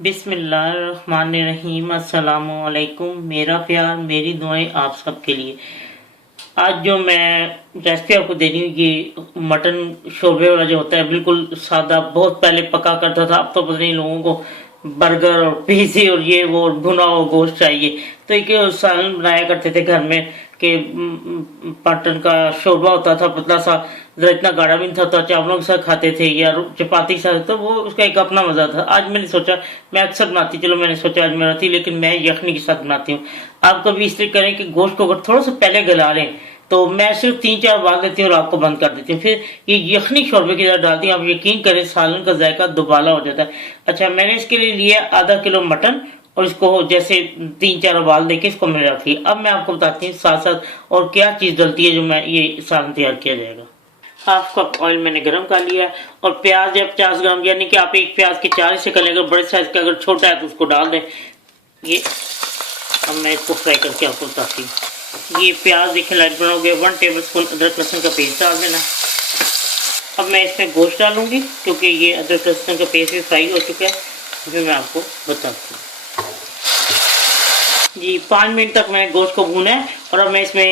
बिस्मिल्लाहिर्रहमानिर्रहीम। अस्सलामु अलैकुम। मेरा प्यार मेरी दुआएं आप सबके लिए। आज जो मैं रेसिपी आपको दे रही हूँ, ये मटन शोरबे वाला जो होता है, बिल्कुल सादा। बहुत पहले पका करता था, अब तो पता नहीं लोगों को बर्गर और पिज़्ज़े और ये वो भुना हुआ गोश्त चाहिए। तो एक सालन बनाया करते थे घर में कि मटन का शोरबा होता था, पतला सा, जरा इतना गाढ़ा भी नहीं था, तो चावलों के साथ खाते थे या चपाती के साथ, तो वो उसका एक अपना मजा था। आज मैंने सोचा, मैं अक्सर बनाती, चलो मैंने सोचा आज मैं बनाती, लेकिन मैं यखनी के साथ बनाती हूँ। आप कभी इस तरह करें कि गोश्त को अगर थोड़ा सा पहले गला लें, तो मैं सिर्फ 3-4 उबाल देती हूँ और आपको बंद कर देती हूँ, फिर ये यखनी शोरबे की तरह डालती हूँ। आप यकीन करें, सालन का जायका दुबाला हो जाता है। अच्छा, मैंने इसके लिए लिया आधा किलो मटन और इसको जैसे 3-4 उबाल देके इसको मैंने रखी। अब मैं आपको बताती हूँ साथ साथ और क्या चीज़ डलती है जो मैं ये सालन तैयार किया जाएगा। हाफ कप ऑयल मैंने गर्म कर लिया और प्याज है 50 ग्राम, यानी कि आप एक प्याज के 4 से कर लेंगे। बड़े साइज का अगर छोटा है तो उसको डाल दें। ये अब मैं इसको फ्राई करके आपको बताती हूँ। ये प्याज देखें लाइट ब्राउन हो गया। 1 टेबल स्पून अदरक लहसुन का पेस्ट डाल देना। अब मैं इसमें गोश्त डालूंगी क्योंकि ये अदरक लहसुन का पेस्ट भी फ्राई हो चुका है। फिर मैं आपको बताती हूँ। जी 5 मिनट तक मैंने गोश्त को भूना है और अब मैं इसमें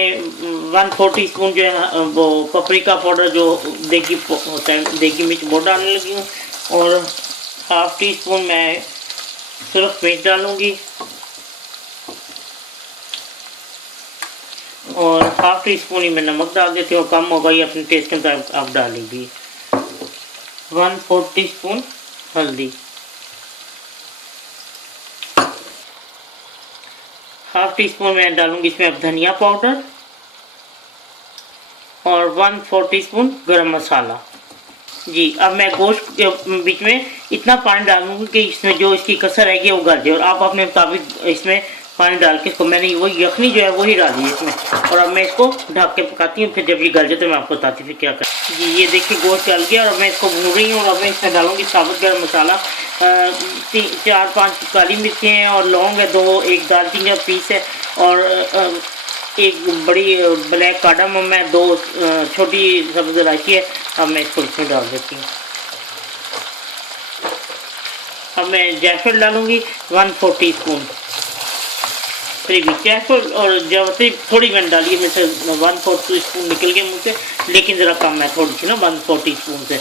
1/4 टीस्पून जो है वो पपरिका पाउडर, जो देगी होता है, देगी मिर्च, वो डालने लगी हूँ। और 1/2 टीस्पून मैं सिर्फ मिर्च डालूंगी और 1/2 टीस्पून ही मैं नमक डाल देती हूँ। कम होगा ये अपने टेस्ट के मुताबिक आप डाल लीजिए। 1/4 टीस्पून हल्दी, 1/2 टीस्पून मैं डालूंगी इसमें अब धनिया पाउडर और 1/4 टीस्पून गरम मसाला। जी अब मैं गोश्त के बीच में इतना पानी डालूंगी कि इसमें जो इसकी कसर रहेगी वो गल जाए, और आप अपने मुताबिक इसमें पानी डाल के इसको, मैंने वही यखनी जो है वही डाली है इसमें, और अब मैं इसको ढक के पकाती हूँ। फिर जब ये गल जाए तो मैं आपको बताती हूँ फिर क्या कर। जी ये देखिए गोश्त गल गया और मैं इसको भून रही हूँ। और अब मैं इसमें डालूंगी साबुत गरम मसाला, 4-5 काली मिर्चें हैं और लौंग है 2, एक दालचीनी का पीस है और एक बड़ी ब्लैक कार्डमम है, 2 छोटी सब्ज़ इलायची है। अब मैं इसको इसमें डाल देती हूँ। अब मैं जायफल डालूंगी 1/4 टीस्पून, फिर भी जायफल और जावित्री थोड़ी मैंने डाली है, मैं से 1/4 टीस्पून निकल गया मुझसे, लेकिन ज़रा कम है थोड़ी सी ना 1/4 टीस्पून से।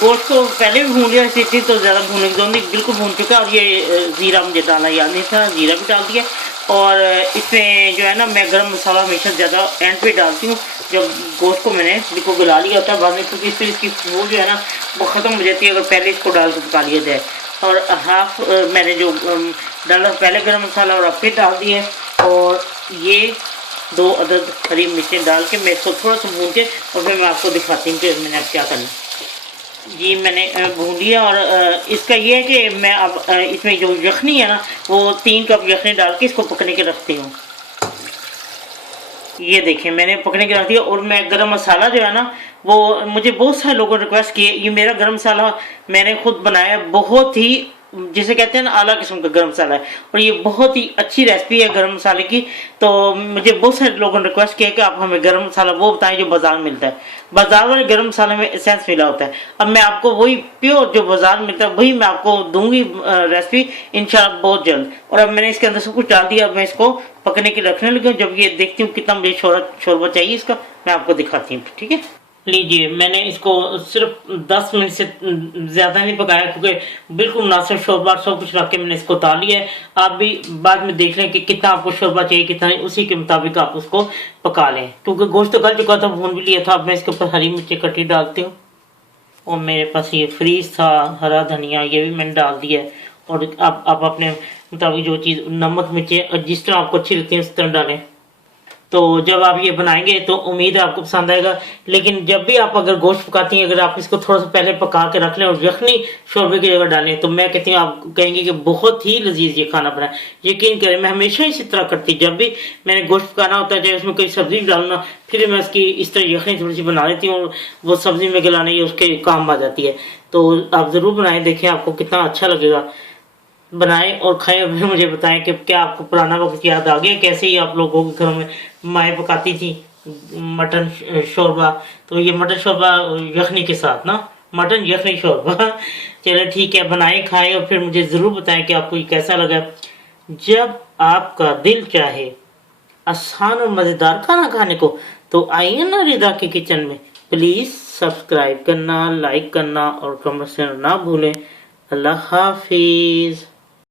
गोश्त को पहले भी भून लिया इसी थी, तो ज़्यादा भूनने की जरूरत नहीं, बिल्कुल भून चुका। और ये ज़ीरा मुझे डालना याद नहीं था, ज़ीरा भी डाल दिया। और इसमें जो है ना, मैं गरम मसाला हमेशा ज़्यादा एंड पे डालती हूँ जब गोश्त को मैंने बिल्कुल गला लिया होता है बाद में, क्योंकि फिर इसकी वो जो है ना वो ख़त्म हो जाती है अगर पहले इसको डाल के पका लिया जाए। और हाफ मैंने जो डाला पहले गरम मसाला और अब फिर डाल दिया। और ये 2 अदद हरी मिर्चें डाल के मैं इसको थोड़ा सा भून के और फिर मैं आपको दिखाती हूँ कि मैंने अब क्या करना। जी मैंने भून लिया और इसका ये है कि मैं अब इसमें जो यखनी है ना, वो 3 कप यखनी डाल के इसको पकने के रखती हूँ। ये देखें मैंने पकने के रख दिया। और मैं गरम मसाला जो है ना, वो मुझे बहुत सारे लोगों ने रिक्वेस्ट किए, ये मेरा गरम मसाला मैंने खुद बनाया, बहुत ही जिसे कहते हैं ना आला किस्म का गरम मसाला है, और ये बहुत ही अच्छी रेसिपी है गरम मसाले की। तो मुझे बहुत सारे लोगों ने रिक्वेस्ट किया कि आप हमें गरम मसाला वो बताएं जो बाजार में मिलता है। बाजार वाले गरम मसाले में एसेंस मिला होता है। अब मैं आपको वही प्योर जो बाजार में मिलता है वही मैं आपको दूंगी रेसिपी इंशाल्लाह बहुत जल्द। और अब मैंने इसके अंदर सब कुछ डाल दिया। अब मैं इसको पकने के रखने लगी हूँ। जब ये देखती हूँ कितना मुझे शोरबा चाहिए इसका, मैं आपको दिखाती हूँ। ठीक है, लीजिए मैंने इसको सिर्फ 10 मिनट से ज़्यादा नहीं पकाया, क्योंकि बिल्कुल मुनासिब शोरबा सब कुछ रख के मैंने इसको उतार लिया है। आप भी बाद में देख लें कि कितना आपको शोरबा चाहिए, कितना नहीं, उसी के मुताबिक आप उसको पका लें। क्योंकि गोश्त तो गल चुका था, भून भी लिया था। अब मैं इसके ऊपर हरी मिर्ची कटी डालती हूँ, और मेरे पास ये फ्रीज था हरा धनिया, ये भी मैंने डाल दिया है। और आप अपने मुताबिक जो चीज़, नमक मिर्चें जिस तरह आपको अच्छी लगती है उस तरह डालें। तो जब आप ये बनाएंगे तो उम्मीद है आपको पसंद आएगा। लेकिन जब भी आप अगर गोश्त पकाती हैं, अगर आप इसको थोड़ा सा पहले पका के रख लें और यखनी शोरबे की जगह डालें, तो मैं कहती हूँ आप कहेंगे कि बहुत ही लजीज ये खाना बना है। यकीन करें, मैं हमेशा इसी तरह करती, जब भी मैंने गोश्त पकाना होता है, चाहे उसमें कोई सब्जी डालना, फिर मैं उसकी इस तरह यखनी थोड़ी सी बना लेती हूँ, वो सब्जी में गलाने उसके काम आ जाती है। तो आप ज़रूर बनाएं, देखें आपको कितना अच्छा लगेगा। बनाएं और खाएं और फिर मुझे बताएं कि क्या आपको पुराना वक्त याद आ गया, कैसे ही आप लोगों के घरों में माएँ पकाती थी मटन शोरबा। तो ये मटन शोरबा यखनी के साथ ना मटन यखनी शोरबा। चलो ठीक है, बनाए खाए और फिर मुझे ज़रूर बताएं कि आपको ये कैसा लगा। जब आपका दिल चाहे आसान और मज़ेदार खाना खाने को, तो आइए ना रिदा के किचन में। प्लीज़ सब्सक्राइब करना, लाइक करना और कमेंट करना ना भूलें। अल्लाह हाफिज़।